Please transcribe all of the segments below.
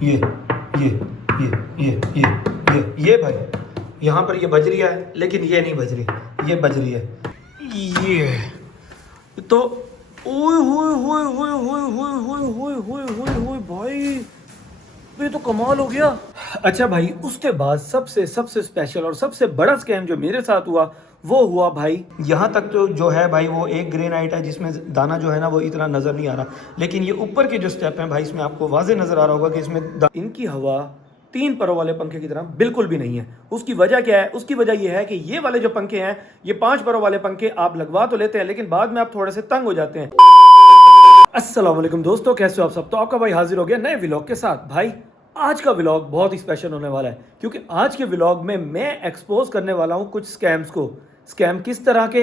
ये ये ये भाई यहाँ पर ये बज रही है, लेकिन ये नहीं बज रही, ये बज रही है ये। तो ओए होए होए होए होए होए होए होए होए होए होए भाई, ये तो कमाल हो गया। अच्छा भाई, उसके बाद सबसे सबसे स्पेशल और सबसे बड़ा स्कैम जो मेरे साथ हुआ वो हुआ भाई, यहाँ तक तो जो है भाई वो एक ग्रेनाइट है जिसमें दाना जो है ना वो इतना नज़र नहीं आ रहा, लेकिन ये ऊपर के जो स्टेप हैं भाई इसमें आपको वाजे नज़र आ रहा होगा कि इसमें इनकी हवा 3 परों वाले पंखे की तरह बिल्कुल भी नहीं है। उसकी वजह क्या है? उसकी वजह यह है कि ये वाले जो पंखे हैं, ये 5 परों वाले पंखे आप लगवा तो लेते हैं, लेकिन बाद में आप थोड़े से तंग हो जाते हैं। अस्सलाम वालेकुम दोस्तों, कैसे हो आप सब? तो आपका भाई हाजिर हो गया नए व्लॉग के साथ। भाई आज का व्लॉग बहुत ही स्पेशल होने वाला है, क्योंकि आज के व्लॉग में मैं एक्सपोज करने वाला हूं कुछ स्कैम्स को। स्कैम किस तरह के?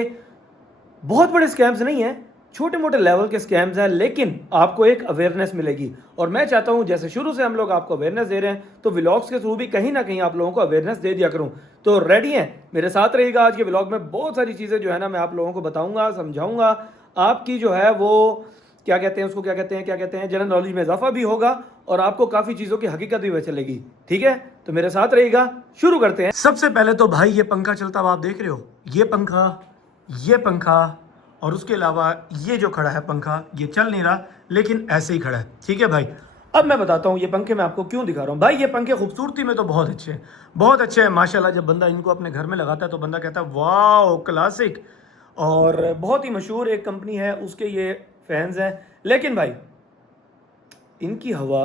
बहुत बड़े स्कैम्स नहीं हैं, छोटे मोटे लेवल के स्कैम्स हैं, लेकिन आपको एक अवेयरनेस मिलेगी। और मैं चाहता हूं जैसे शुरू से हम लोग आपको अवेयरनेस दे रहे हैं, तो व्लॉग्स के थ्रू भी कहीं ना कहीं आप लोगों को अवेयरनेस दे दिया करूं। तो रेडी हैं? मेरे साथ रहिएगा। आज के व्लॉग में बहुत सारी चीज़ें जो है ना मैं आप लोगों को बताऊंगा, समझाऊंगा। आपकी जो है वो क्या कहते हैं, उसको क्या कहते हैं जनरल नॉलेज में इजाफा भी होगा, और आपको काफ़ी चीज़ों की हकीकत भी पता चलेगी। ठीक है, तो मेरे साथ रहिएगा। शुरू करते हैं। सबसे पहले तो भाई ये पंखा चलता हुआ आप देख रहे हो, ये पंखा और उसके अलावा ये जो खड़ा है पंखा, ये चल नहीं रहा, लेकिन ऐसे ही खड़ा है। ठीक है भाई, अब मैं बताता हूँ ये पंखे मैं आपको क्यों दिखा रहा हूँ। भाई ये पंखे खूबसूरती में तो बहुत अच्छे हैं माशाल्लाह। जब बंदा इनको अपने घर में लगाता है तो बंदा कहता है वाह क्लासिक, और बहुत ही मशहूर एक कंपनी है उसके ये फैंस हैं। लेकिन भाई इनकी हवा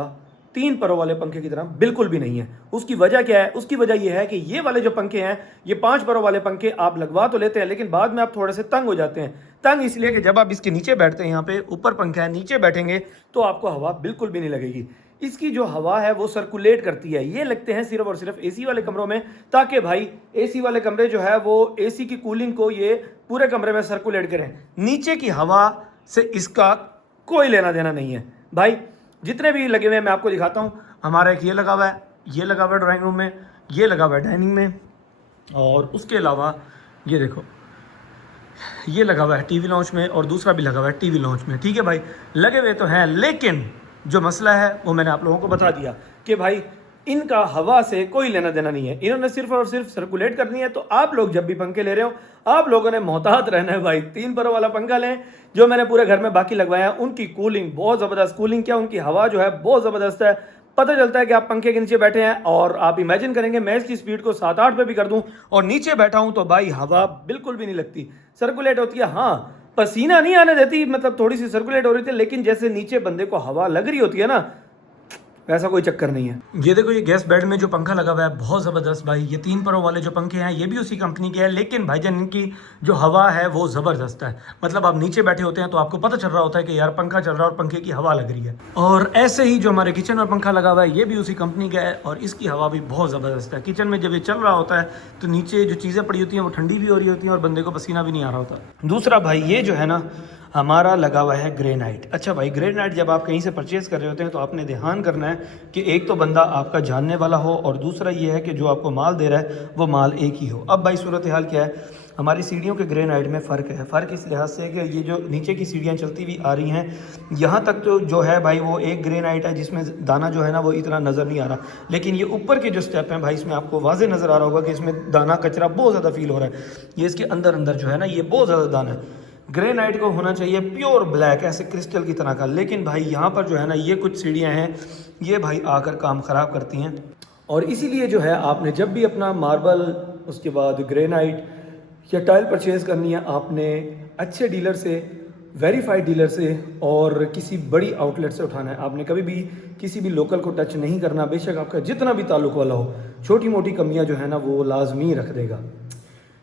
3 परों वाले पंखे की तरह बिल्कुल भी नहीं है। उसकी वजह क्या है? उसकी वजह यह है कि ये वाले जो पंखे हैं, ये 5 परों वाले पंखे आप लगवा तो लेते हैं, लेकिन बाद में आप थोड़े से तंग हो जाते हैं। तंग इसलिए कि जब आप इसके नीचे बैठते हैं, यहाँ पे ऊपर पंखा है, नीचे बैठेंगे तो आपको हवा बिल्कुल भी नहीं लगेगी। इसकी जो हवा है वो सर्कुलेट करती है। ये लगते हैं सिर्फ और सिर्फ एसी वाले कमरों में, ताकि भाई एसी वाले कमरे जो है वो एसी की कूलिंग को ये पूरे कमरे में सर्कुलेट करें। नीचे की हवा से इसका कोई लेना देना नहीं है। भाई जितने भी लगे हुए हैं मैं आपको दिखाता हूँ। हमारा एक ये लगा हुआ है, ये लगा हुआ है ड्राइंग रूम में, ये लगा हुआ है डाइनिंग में, और उसके अलावा ये देखो ये लगा हुआ है टीवी लॉन्च में, और दूसरा भी लगा हुआ है टीवी लॉन्च में। ठीक है भाई, लगे हुए तो हैं, लेकिन जो मसला है वो मैंने आप लोगों को बता दिया कि भाई इनका हवा से कोई लेना देना नहीं है। इन्होंने सिर्फ और सिर्फ सर्कुलेट करनी है। तो आप लोग जब भी पंखे ले रहे हो, आप लोगों ने मोहतात रहना है भाई। 3 परों वाला पंखा लें, जो मैंने पूरे घर में बाकी लगवाया है। उनकी कूलिंग बहुत ज़बरदस्त, कूलिंग क्या, उनकी हवा जो है बहुत ज़बरदस्त है। पता चलता है कि आप पंखे के नीचे बैठे हैं, और आप इमेजिन करेंगे मैं इसकी स्पीड को 7-8 पे भी कर दूं और नीचे बैठा हूं तो भाई हवा बिल्कुल भी नहीं लगती, सर्कुलेट होती है। हाँ, पसीना नहीं आने देती, मतलब थोड़ी सी सर्कुलेट हो रही थी, लेकिन जैसे नीचे बंदे को हवा लग रही होती है ना, वैसा कोई चक्कर नहीं है। ये देखो, ये गैस बेड में जो पंखा लगा हुआ है बहुत ज़बरदस्त भाई। ये 3 परों वाले जो पंखे हैं ये भी उसी कंपनी के हैं, लेकिन भाईजान इनकी जो हवा है वो ज़बरदस्त है। मतलब आप नीचे बैठे होते हैं तो आपको पता चल रहा होता है कि यार पंखा चल रहा है और पंखे की हवा लग रही है। और ऐसे ही जो हमारे किचन में पंखा लगा हुआ है ये भी उसी कंपनी का है, और इसकी हवा भी बहुत ज़बरदस्त है। किचन में जब ये चल रहा होता है तो नीचे जो चीज़ें पड़ी होती हैं वो ठंडी भी हो रही होती हैं, और बंदे को पसीना भी नहीं आ रहा होता। दूसरा भाई ये जो है ना हमारा लगा हुआ है ग्रेनाइट। अच्छा भाई, ग्रेनाइट जब आप कहीं से परचेज़ कर रहे होते हैं तो आपने ध्यान करना है कि एक तो बंदा आपका जानने वाला हो, और दूसरा ये है कि जो आपको माल दे रहा है वो माल एक ही हो। अब भाई सूरत हाल क्या है, हमारी सीढ़ियों के ग्रेनाइट में फ़र्क है। फ़र्क इस लिहाज से है कि ये जो नीचे की सीढ़ियाँ चलती हुई आ रही हैं, यहाँ तक तो जो है भाई वो एक ग्रेनाइट है जिसमें दाना जो है ना वो इतना नज़र नहीं आ रहा, लेकिन ये ऊपर के जो स्टेप हैं भाई इसमें आपको वाजे नज़र आ रहा होगा कि इसमें दाना कचरा बहुत ज़्यादा फील हो रहा है। ये इसके अंदर जो है ना ये बहुत ज़्यादा दाना है। ग्रेनाइट को होना चाहिए प्योर ब्लैक, ऐसे क्रिस्टल की तरह का, लेकिन भाई यहाँ पर जो है ना ये कुछ सीढ़ियाँ हैं ये भाई आकर काम ख़राब करती हैं। और इसीलिए जो है आपने जब भी अपना मार्बल, उसके बाद ग्रेनाइट या टाइल परचेज़ करनी है, आपने अच्छे डीलर से, वेरीफाइड डीलर से और किसी बड़ी आउटलेट से उठाना है। आपने कभी भी किसी भी लोकल को टच नहीं करना, बेशक आपका जितना भी ताल्लुक़ वाला हो। छोटी मोटी कमियाँ जो है ना वो लाजमी रख देगा।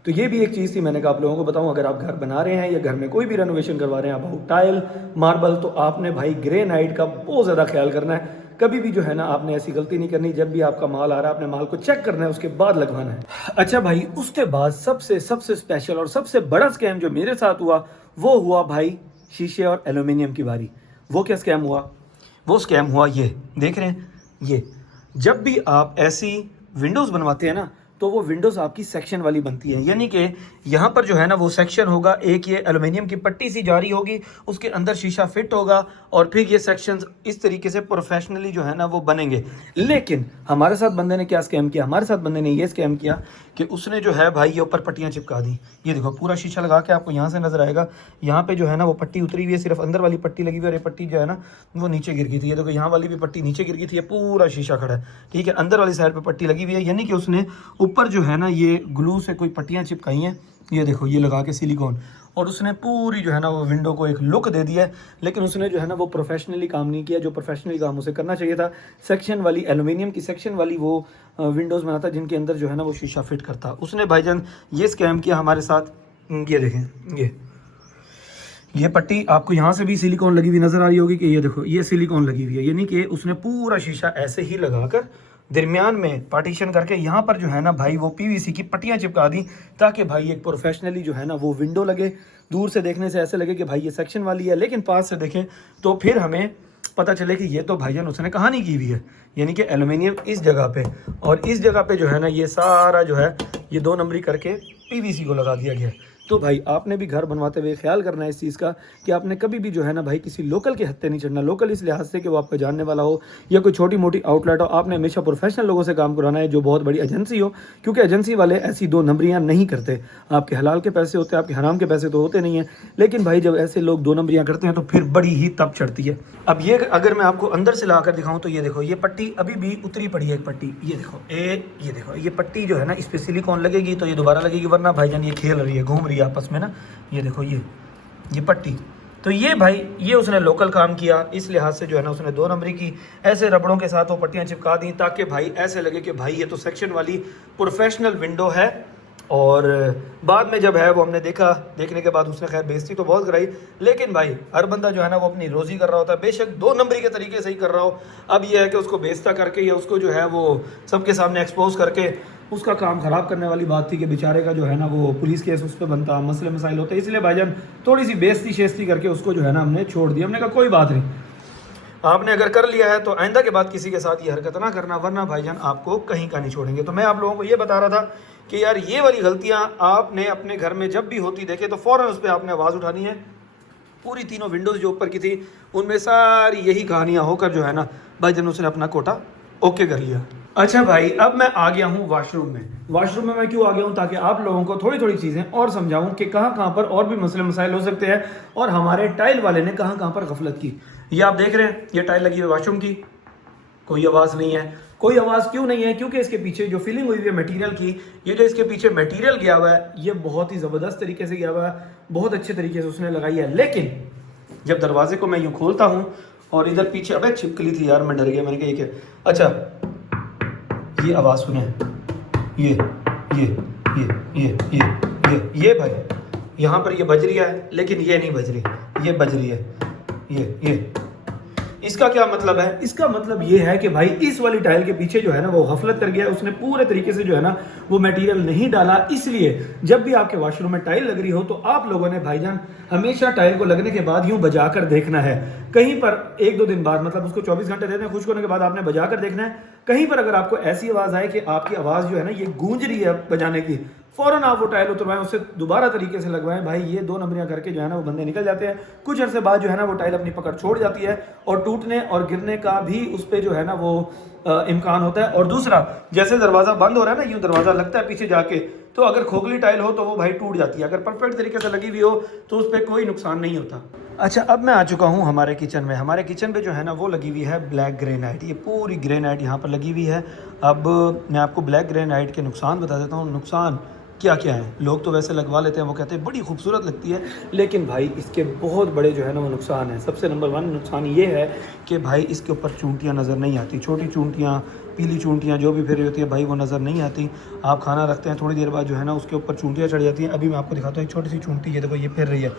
तो ये भी एक चीज़ थी, मैंने कहा आप लोगों को बताऊं। अगर आप घर बना रहे हैं या घर में कोई भी रेनोवेशन करवा रहे हैं, आप टाइल, मार्बल, तो आपने भाई ग्रेनाइट का बहुत ज़्यादा ख्याल करना है। कभी भी जो है ना आपने ऐसी गलती नहीं करनी। जब भी आपका माल आ रहा है आपने माल को चेक करना है, उसके बाद लगवाना है। अच्छा भाई, उसके बाद सबसे स्पेशल और सबसे बड़ा स्कैम जो मेरे साथ हुआ वो हुआ भाई शीशे और एल्यूमिनियम की बारी। वो क्या स्कैम हुआ? वो स्कैम हुआ, ये देख रहे हैं, ये जब भी आप ऐसी विंडोज़ बनवाते हैं ना, तो वो विंडोज़ आपकी सेक्शन वाली बनती है, यानी कि यहाँ पर जो है ना वो सेक्शन होगा, एक ये एल्युमिनियम की पट्टी सी जारी होगी, उसके अंदर शीशा फिट होगा और फिर ये सेक्शंस इस तरीके से प्रोफेशनली जो है ना वो बनेंगे। लेकिन हमारे साथ बंदे ने क्या स्कैम किया, हमारे साथ बंदे ने ये स्कैम किया कि उसने जो है भाई ये ऊपर पट्टियाँ चिपका दी। ये देखो पूरा शीशा लगा के आपको यहाँ से नज़र आएगा, यहाँ पे जो है ना वो पट्टी उतरी हुई है, सिर्फ अंदर वाली पट्टी लगी हुई है और ये पट्टी जो है ना वो नीचे गिर गई थी। ये देखो यहाँ वाली भी पट्टी नीचे गिर गई थी, ये पूरा शीशा खड़ा है, ठीक है। अंदर वाली साइड पे पट्टी लगी हुई है, यानी कि उसने ऊपर जो है ना ये ग्लू से कोई पट्टियाँ चिपकाई हैं, ये देखो ये लगा के सिलिकॉन, और उसने पूरी जो है ना वो विंडो को एक लुक दे दिया है। लेकिन उसने जो है ना वो प्रोफेशनली काम नहीं किया, जो प्रोफेशनली काम उसे करना चाहिए था। सेक्शन वाली एल्युमिनियम की सेक्शन वाली वो विंडोज़ बनाता जिनके अंदर जो है ना वो शीशा फिट करता। उसने भाईजान ये स्कैम किया हमारे साथ। ये देखें, ये पट्टी आपको यहाँ से भी सिलिकॉन लगी हुई नज़र आ रही होगी कि ये देखो ये सिलिकॉन लगी हुई है, यानी कि उसने पूरा शीशा ऐसे ही लगाकर दरमियान में पार्टीशन करके यहाँ पर जो है ना भाई वो पीवीसी की पट्टियाँ चिपका दी, ताकि भाई एक प्रोफेशनली जो है ना वो विंडो लगे। दूर से देखने से ऐसे लगे कि भाई ये सेक्शन वाली है, लेकिन पास से देखें तो फिर हमें पता चले कि ये तो भाईजान उसने कहानी की हुई है, यानी कि एल्युमिनियम इस जगह पे और इस जगह पे जो है ना ये सारा जो है ये 2 नंबरी करके पीवीसी को लगा दिया गया है। तो भाई आपने भी घर बनवाते हुए ख्याल करना है इस चीज़ का कि आपने कभी भी जो है ना भाई किसी लोकल के हत्थे नहीं चढ़ना। लोकल इस लिहाज से कि वो आपको जानने वाला हो या कोई छोटी मोटी आउटलेट हो, आपने हमेशा प्रोफेशनल लोगों से काम कराना है, जो बहुत बड़ी एजेंसी हो, क्योंकि एजेंसी वाले ऐसी 2 नंबरियाँ नहीं करते। आपके हलाल के पैसे होते हैं, आपके हराम के पैसे तो होते नहीं हैं, लेकिन भाई जब ऐसे लोग 2 नंबरियाँ करते हैं तो फिर बड़ी ही तप चढ़ती है। अब ये अगर मैं आपको अंदर से ला कर दिखाऊँ तो ये देखो ये पट्टी अभी भी उतरी पड़ी है, एक पट्टी ये देखो, ये देखो ये पट्टी जो है ना इस पर सिलिकॉन लगेगी तो ये दोबारा लगेगी, वरना भाईजान ये खेल रही है, घूम रही है आपस में ना। ये देखो ये पट्टी, तो ये भाई ये उसने लोकल काम किया, इस लिहाज से जो है ना उसने 2 नंबरी की ऐसे रबड़ों के साथ वो पट्टियाँ चिपका दी ताकि भाई ऐसे लगे कि भाई ये तो सेक्शन वाली प्रोफेशनल विंडो है। और बाद में जब है वो हमने देखने के बाद उसने खैर बेइज्जती तो बहुत कराई, लेकिन भाई हर बंदा जो है ना वो अपनी रोज़ी कर रहा होता है, बेशक 2 नंबरी के तरीके से ही कर रहा हो। अब ये है कि उसको बेइज्जता करके या उसको जो है वो सबके सामने एक्सपोज करके उसका काम ख़राब करने वाली बात थी कि बेचारे का जो है ना वो पुलिस केस उस पर बनता, मसले मसाइल होते, इसलिए भाईजान थोड़ी सी बेइज्जती शेस्ती करके उसको जो है ना हमने छोड़ दिया। हमने कहा कोई बात नहीं, आपने अगर कर लिया है तो आइंदा के बाद किसी के साथ ये हरकत ना करना, वरना भाईजान आपको कहीं का नहीं छोड़ेंगे। तो मैं आप लोगों को ये बता रहा था कि यार ये वाली गलतियाँ आपने अपने घर में जब भी होती देखे तो फ़ौरन उस पर आपने आवाज़ उठानी है। पूरी तीनों विंडोज़ जो ऊपर की थी उनमें सारी यही कहानियाँ होकर जो है ना भाईजान उसने अपना कोटा ओके कर लिया। अच्छा भाई अब मैं आ गया हूँ वाशरूम में मैं क्यों आ गया हूँ, ताकि आप लोगों को थोड़ी थोड़ी चीज़ें और समझाऊँ कि कहाँ कहाँ पर और भी मसले मसाइल हो सकते हैं और हमारे टाइल वाले ने कहाँ कहाँ पर गफलत की। ये आप देख रहे हैं ये टाइल लगी हुई वाशरूम की, कोई आवाज़ नहीं है। कोई आवाज़ क्यों नहीं है? क्योंकि इसके पीछे जो फिलिंग हुई है मटेरियल की, ये जो इसके पीछे मटेरियल गया हुआ है ये बहुत ही ज़बरदस्त तरीके से गया हुआ है, बहुत अच्छे तरीके से उसने लगाई है। लेकिन जब दरवाजे को मैं यूँ खोलता हूँ और इधर पीछे अबे छिपकली थी यार, मैं डर गया, मैंने कहा ये क्या। अच्छा ये आवाज़ सुने, ये भाई यहाँ पर ये बज रही है, लेकिन ये नहीं बज रही, ये बज रही है। ये इसका क्या मतलब है? इसका मतलब ये है कि भाई इस वाली टाइल के पीछे जो है ना वो गफलत कर गया, उसने पूरे तरीके से जो है ना वो मटेरियल नहीं डाला। इसलिए जब भी आपके वॉशरूम में टाइल लग रही हो तो आप लोगों ने भाईजान हमेशा टाइल को लगने के बाद यूं बजा कर देखना है। कहीं पर 1-2 दिन बाद, मतलब उसको 24 घंटे देते हैं, खुश्क होने के बाद आपने बजा कर देखना है। कहीं पर अगर आपको ऐसी आवाज़ आए कि आपकी आवाज़ जो है ना ये गूंज रही है बजाने की, फ़ौरन आप वो टाइल उतरवाएं, उससे दोबारा तरीके से लगवाएं। भाई ये 2 नंबरियाँ करके जो है ना वो बंदे निकल जाते हैं। कुछ अर्से बाद जो है ना वो टाइल अपनी पकड़ छोड़ जाती है और टूटने और गिरने का भी उस पर जो है ना वो इम्कान होता है। और दूसरा, जैसे दरवाज़ा बंद हो रहा है ना, यूँ दरवाज़ा लगता है पीछे जाके, तो अगर खोखली टाइल हो तो वो भाई टूट जाती है। अगर परफेक्ट तरीके से लगी हुई हो तो उस पर कोई नुकसान नहीं होता। अच्छा अब मैं आ चुका हूँ हमारे किचन में। हमारे किचन पे जो है ना वो लगी हुई है ब्लैक ग्रेनाइट, ये पूरी ग्रेनाइट यहाँ पर लगी हुई है। अब मैं आपको ब्लैक ग्रेनाइट के नुकसान बता देता हूँ। नुकसान क्या क्या है? लोग तो वैसे लगवा लेते हैं, वो कहते हैं बड़ी खूबसूरत लगती है, लेकिन भाई इसके बहुत बड़े जो है ना वो नुकसान है। सबसे नंबर 1 नुकसान ये है कि भाई इसके ऊपर चूंटियाँ नज़र नहीं आती, छोटी चूंटियाँ, पीली चूंटियाँ जो भी फिर होती है भाई वो नज़र नहीं आती। आप खाना रखते हैं थोड़ी देर बाद जो है ना उसके ऊपर चूंटियाँ चढ़ जाती हैं। अभी मैं आपको दिखाता हूँ एक छोटी सी चूंटी, ये देखो ये फिर रही है,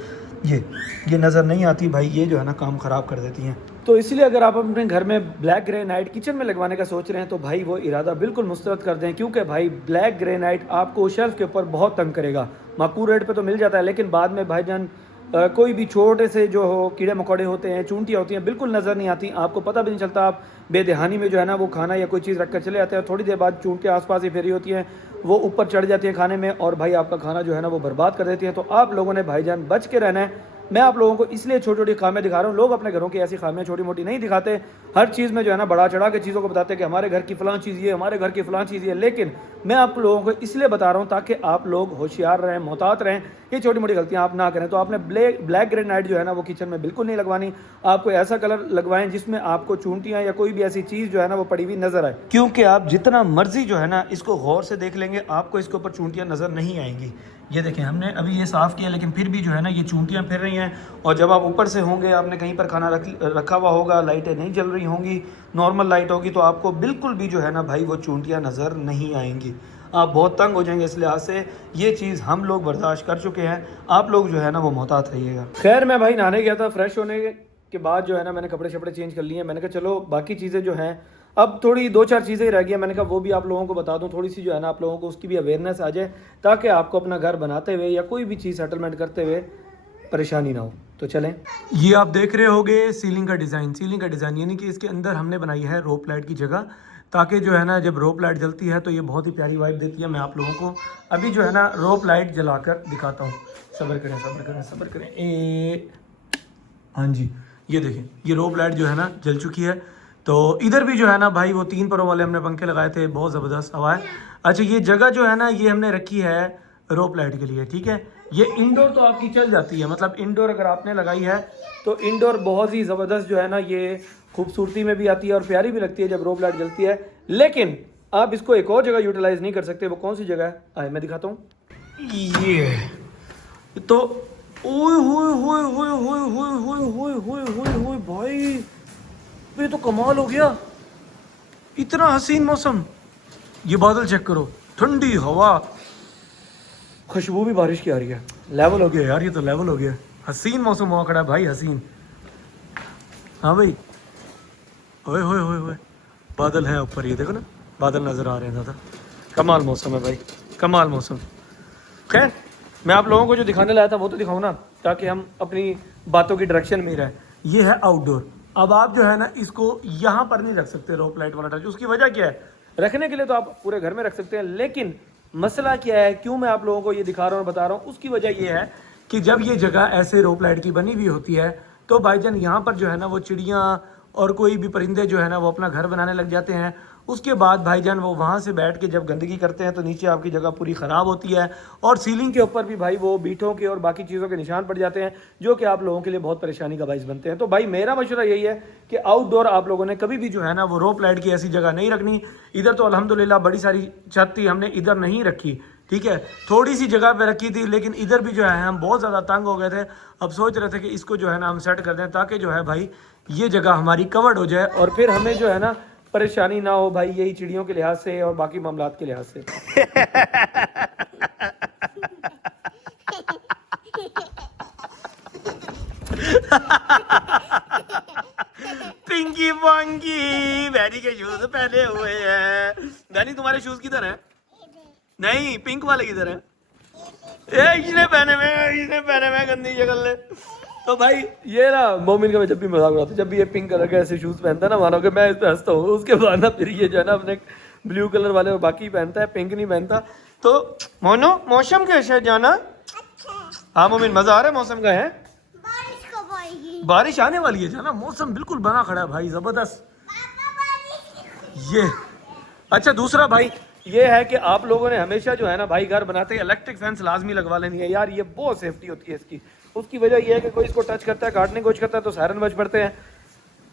ये नज़र नहीं आती भाई, ये जो है ना काम ख़राब कर देती हैं। तो इसलिए अगर आप अपने घर में ब्लैक ग्रेनाइट किचन में लगवाने का सोच रहे हैं तो भाई वो इरादा बिल्कुल मुस्तरद कर दें, क्योंकि भाई ब्लैक ग्रेनाइट आपको शेल्फ के ऊपर बहुत तंग करेगा। माकूल रेट पे तो मिल जाता है, लेकिन बाद में भाईजान कोई भी छोटे से जो हो कीड़े मकोड़े होते हैं, चूंटियाँ होती हैं, बिल्कुल नज़र नहीं आती, आपको पता भी नहीं चलता। आप बेदहानी में जो है ना वो खाना या कोई चीज़ रख कर चले जाते हैं, थोड़ी देर बाद चूंटियाँ आसपास ही फेरी होती हैं, वो ऊपर चढ़ जाती हैं खाने में और भाई आपका खाना जो है ना वो बर्बाद कर देती है। तो आप लोगों ने भाईजान बच के रहना है। मैं आप लोगों को इसलिए छोटी छोटी खामियां दिखा रहा हूँ। लोग अपने घरों की ऐसी खामियां छोटी मोटी नहीं दिखाते, हर चीज़ में जो है ना बढ़ा चढ़ा के चीज़ों को बताते हैं कि हमारे घर की फ़लाँ चीज़ ये, हमारे घर की फ़लाँ चीज़ ये। लेकिन मैं आप लोगों को इसलिए बता रहा हूँ ताकि आप लोग होशियार रहें, मोहतात रहें, ये छोटी मोटी गलतियाँ आप ना करें। तो आपने ब्लैक ग्रेनाइट जो है ना वो किचन में बिल्कुल नहीं लगवानी। आपको ऐसा कलर लगवाएं जिसमें आपको चूंटियाँ या कोई भी ऐसी चीज़ जो है ना वो पड़ी हुई नज़र आए, क्योंकि आप जितना मर्जी जो है ना इसको गौर से देख लेंगे आपको इसके ऊपर चूंटियाँ नज़र नहीं आएंगी। ये देखें, हमने अभी ये साफ़ किया लेकिन फिर भी जो है ना ये चूंटियाँ फिर रही हैं। और जब आप ऊपर से होंगे, आपने कहीं पर खाना रखा हुआ होगा, लाइटें नहीं जल रही होंगी, नॉर्मल लाइट होगी, तो आपको बिल्कुल भी जो है ना भाई वो चूंटियाँ नज़र नहीं आएंगी। आप बहुत तंग हो जाएंगे। इस लिहाज से ये चीज़ हम लोग बर्दाश्त कर चुके हैं, आप लोग जो है ना वो मोहतात रहिएगा। खैर मैं भाई नहाने गया था, फ्रेश होने के बाद जो है ना मैंने कपड़े शपड़े चेंज कर लिए हैं। मैंने कहा चलो बाकी चीज़ें जो हैं, अब थोड़ी 2-4 चीज़ें ही रह गई हैं, मैंने कहा वो भी आप लोगों को बता दूं, थोड़ी सी जो है ना आप लोगों को उसकी भी अवेयरनेस आ जाए, ताकि आपको अपना घर बनाते हुए या कोई भी चीज़ सेटलमेंट करते हुए परेशानी ना हो। तो चलें, ये आप देख रहे होगे सीलिंग का डिज़ाइन यानी कि इसके अंदर हमने बनाई है रोप लाइट की जगह, ताकि जो है ना जब रोप लाइट जलती है तो ये बहुत ही प्यारी वाइब देती है। मैं आप लोगों को अभी जो है ना रोप लाइट जलाकर दिखाता हूँ। सब्र करें सब्र करें सब्र करें। हाँ जी, ये देखें, ये रोप लाइट जो है ना जल चुकी है। तो इधर भी जो है ना भाई वो 3 परों वाले हमने पंखे लगाए थे, बहुत ज़बरदस्त हवा है। अच्छा, ये जगह जो है ना ये हमने रखी है रोप लाइट के लिए, ठीक है। ये इंडोर तो आपकी चल जाती है, मतलब इंडोर अगर आपने लगाई है तो इंडोर बहुत ही ज़बरदस्त जो है ना ये खूबसूरती में भी आती है और प्यारी भी लगती है जब रोप लाइट जलती है। लेकिन आप इसको एक और जगह यूटिलाइज़ नहीं कर सकते। वो कौन सी जगह है, आए मैं दिखाता हूँ। ये तो ओए होए होए होए होए होए होए होए होए होए होए भाई, ये तो कमाल हो गया। इतना हसीन मौसम, ये बादल चेक करो, ठंडी हवा, खुशबू भी बारिश की आ रही है। लेवल हो गया यार, ये तो लेवल हो गया। हसीन मौसम हुआ खड़ा भाई, हसीन। हाँ भाई, ओए होए होए होए, बादल है ऊपर, ये देखो ना बादल नज़र आ रहे हैं दादा। कमाल मौसम है भाई, कमाल मौसम। खैर मैं आप लोगों को जो दिखाने लाया था वो तो दिखाऊँ ना, ताकि हम अपनी बातों की डायरेक्शन में ही रहें। ये है आउटडोर। अब आप जो है ना इसको यहाँ पर नहीं रख सकते रोप लाइट वाला टच। उसकी वजह क्या है, रखने के लिए तो आप पूरे घर में रख सकते हैं, लेकिन मसला क्या है, क्यों मैं आप लोगों को ये दिखा रहा हूँ और बता रहा हूँ, उसकी वजह ये है कि जब ये जगह ऐसे रोप लाइट की बनी हुई होती है तो भाईजान यहाँ पर जो है ना वो चिड़ियाँ और कोई भी परिंदे जो है ना वो अपना घर बनाने लग जाते हैं। उसके बाद भाईजान वो वहाँ से बैठ के जब गंदगी करते हैं तो नीचे आपकी जगह पूरी ख़राब होती है, और सीलिंग के ऊपर भी भाई वो बीठों के और बाकी चीज़ों के निशान पड़ जाते हैं, जो कि आप लोगों के लिए बहुत परेशानी का बाइस बनते हैं। तो भाई मेरा मशवरा यही है कि आउटडोर आप लोगों ने कभी भी जो है ना वो रोप लाइट की ऐसी जगह नहीं रखनी। इधर तो अल्हम्दुलिल्लाह बड़ी सारी छत थी, हमने इधर नहीं रखी, ठीक है, थोड़ी सी जगह पे रखी थी, लेकिन इधर भी जो है हम बहुत ज़्यादा तंग हो गए थे। अब सोच रहे थे कि इसको जो है ना हम सेट कर दें, ताकि जो है भाई ये जगह हमारी कवर्ड हो जाए और फिर हमें जो है ना परेशानी ना हो भाई, यही चिड़ियों के लिहाज से और बाकी मामलात के लिहाज से। पिंकी पंकी बैनी के शूज पहने हुए हैं। बैनी तुम्हारे शूज किधर हैं? नहीं, पिंक वाले किधर हैं? इसने पहने हुए गंदी शक्ल ने। तो भाई ये ना मोमिन का मैं जब भी मजाक उड़ाता हूं, जब भी ये पिंक कलर के ऐसे शूज़ पहनता है ना, मानो कि मैं इस पर हंसता हूँ, उसके बाद ना फिर ये जो है ना अपने ब्लू कलर वाले और बाकी पहनता है, पिंक नहीं पहनता। तो मोनो मौसम कैसा है जाना? हाँ मोमिन, मज़ा आ रहा है मौसम का? है बारिश कब आएगी? बारिश आने वाली है जाना, मौसम बिल्कुल बना खड़ा है भाई, ज़बरदस्त। ये अच्छा, दूसरा भाई ये है कि आप लोगों ने हमेशा जो है ना भाई घर बनाते हैं इलेक्ट्रिक फेंस लाजमी लगवा लेनी है यार, ये बहुत सेफ्टी होती है इसकी। उसकी वजह यह है कि कोई इसको टच करता है, काटने की कोशिश करता है तो सायरन बज पड़ते हैं।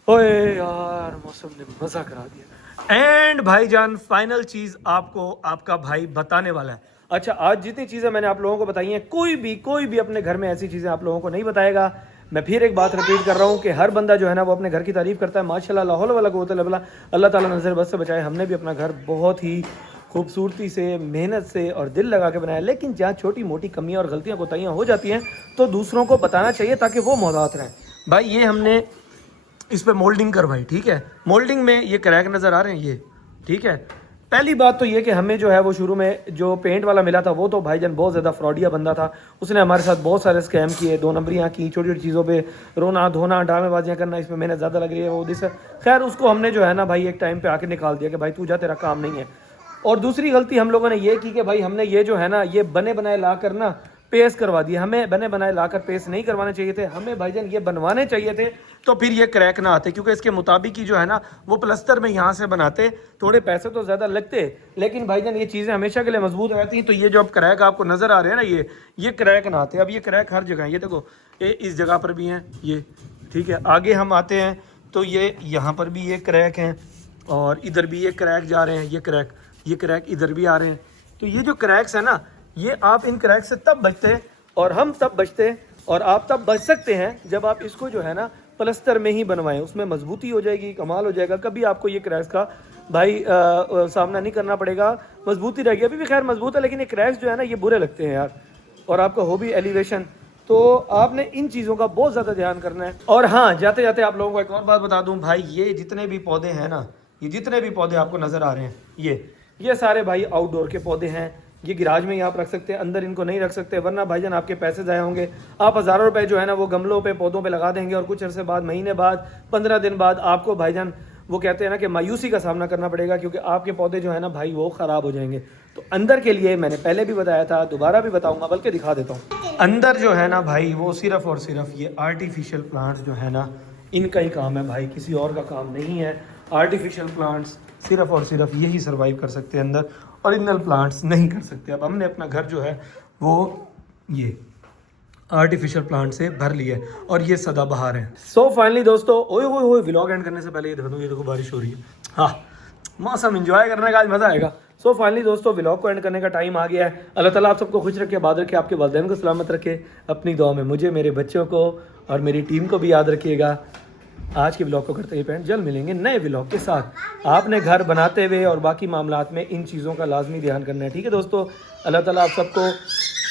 ओए यार मौसम ने मज़ा करा दिया। एंड भाईजान फाइनल चीज़ आपको आपका भाई बताने वाला है। अच्छा, आज जितनी चीज़ें मैंने आप लोगों को बताई हैं, कोई भी अपने घर में ऐसी चीज़ें आप लोगों को नहीं बताएगा। मैं फिर एक बात रिपीट कर रहा हूँ कि हर बंदा जो है ना वो अपने घर की तारीफ़ करता है, माशाल्लाह, ला हौला वला कुव्वता इल्ला बिल्लाह, अल्लाह ताला नज़र बस से बचाए। हमने भी अपना घर बहुत ही खूबसूरती से, मेहनत से और दिल लगा के बनाया, लेकिन जहाँ छोटी मोटी कमियाँ और गलतियाँ कोताहियाँ हो जाती हैं तो दूसरों को बताना चाहिए ताकि वो मोहतात रहें। भाई ये हमने इस पर मोल्डिंग करवाई, ठीक है, मोल्डिंग में ये क्रैक नज़र आ रहे हैं ये, ठीक है, पहली बात तो ये कि हमें जो है वो शुरू में जो पेंट वाला मिला था वो तो भाईजान बहुत ज़्यादा फ्रॉडिया बंदा था। उसने हमारे साथ बहुत सारे स्कैम किए, 2 नंबरियाँ की, छोटी छोटी चीज़ों पे रोना धोना ड्रामेबाजियाँ करना, इसमें मेहनत ज़्यादा लग रही है वो दिस। खैर उसको हमने जो है ना भाई एक टाइम पे आके निकाल दिया कि भाई तू जा, तेरा काम नहीं है। और दूसरी गलती हम लोगों ने ये की कि भाई हमने ये जो है ना ये बने बनाए ला कर ना पेस करवा दिए। हमें बने बनाए लाकर पेस नहीं करवाने चाहिए थे, हमें भाईजान ये बनवाने चाहिए थे, तो फिर ये क्रैक ना आते। क्योंकि इसके मुताबिक ही जो है ना वो प्लस्तर में यहाँ से बनाते, थोड़े पैसे तो ज़्यादा लगते लेकिन भाईजान ये चीज़ें हमेशा के लिए मजबूत रहती। तो ये जो अब क्रैक आपको नज़र आ रहे हैं ना ये क्रैक ना आते। अब ये क्रैक हर जगह है, ये देखो ये इस जगह पर भी हैं ये, ठीक है। आगे हम आते हैं तो ये यहाँ पर भी ये क्रैक हैं और इधर भी ये क्रैक जा रहे हैं, ये क्रैक इधर भी आ रहे हैं। तो ये जो क्रैक्स है ना ये आप इन क्रैक से तब बचते हैं और हम तब बचते हैं और आप तब बच सकते हैं जब आप इसको जो है ना प्लस्तर में ही बनवाएं, उसमें मजबूती हो जाएगी, कमाल हो जाएगा। कभी आपको ये क्रैक्स का भाई सामना नहीं करना पड़ेगा, मजबूती रहेगी। अभी भी खैर मजबूत है लेकिन ये क्रैक्स जो है ना ये बुरे लगते हैं यार। और आपका हो भी एलिवेशन, तो आपने इन चीज़ों का बहुत ज़्यादा ध्यान करना है। और हाँ, जाते जाते आप लोगों को एक और बात बता दूं भाई, ये जितने भी पौधे हैं ना, ये जितने भी पौधे आपको नज़र आ रहे हैं ये सारे भाई आउटडोर के पौधे हैं। ये गिराज में ही आप रख सकते हैं, अंदर इनको नहीं रख सकते, वरना भाईजान आपके पैसे ज़ाया होंगे। आप हज़ारों रुपए जो है ना वो गमलों पे पौधों पे लगा देंगे और कुछ अरसे बाद, महीने बाद, 15 दिन बाद आपको भाईजान वो कहते हैं ना कि मायूसी का सामना करना पड़ेगा, क्योंकि आपके पौधे जो है ना भाई वो ख़राब हो जाएंगे। तो अंदर के लिए मैंने पहले भी बताया था, दोबारा भी बताऊँगा, बल्कि दिखा देता हूँ। अंदर जो है ना भाई वो सिर्फ़ और सिर्फ ये आर्टिफिशियल प्लांट्स जो है ना इनका ही काम है भाई, किसी और का काम नहीं है। आर्टिफिशियल प्लांट्स सिर्फ और सिर्फ यही सर्वाइव कर सकते हैं अंदर, ओरिजिनल प्लांट्स नहीं कर सकते। अब हमने अपना घर जो है वो ये आर्टिफिशियल प्लांट से भर लिया है और ये सदाबहार है। सो फाइनली दोस्तों, ओए व्लॉग एंड करने से पहले ये दिखा दूँ, ये देखो बारिश हो रही है। हाँ, मौसम एंजॉय करने का आज मज़ा आएगा। सो फाइनली दोस्तों, व्लॉग को एंड करने का टाइम आ गया है। अल्लाह ताला आप सबको खुश रखे, आबाद रखे, आपके वालिदैन को सलामत रखे। अपनी दुआ में मुझे, मेरे बच्चों को और मेरी टीम को भी याद रखिएगा। आज के व्लॉग को करते ही पेंट, जल्द मिलेंगे नए व्लॉग के साथ। आपने घर बनाते हुए और बाकी मामलात में इन चीज़ों का लाजमी ध्यान करना है, ठीक है दोस्तों। अल्लाह ताला आप सबको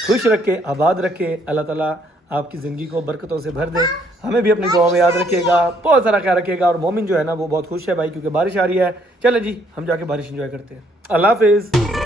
खुश रखे, आबाद रखे। अल्लाह ताला आपकी ज़िंदगी को बरकतों से भर दे। हमें भी अपनी दुआ में याद रखिएगा, बहुत सारा ख्याल रखिएगा। और मोमिन जो है ना वो बहुत खुश है भाई, क्योंकि बारिश आ रही है। चलो जी, हम जाके बारिश एंजॉय करते हैं। अल्लाह हाफिज़।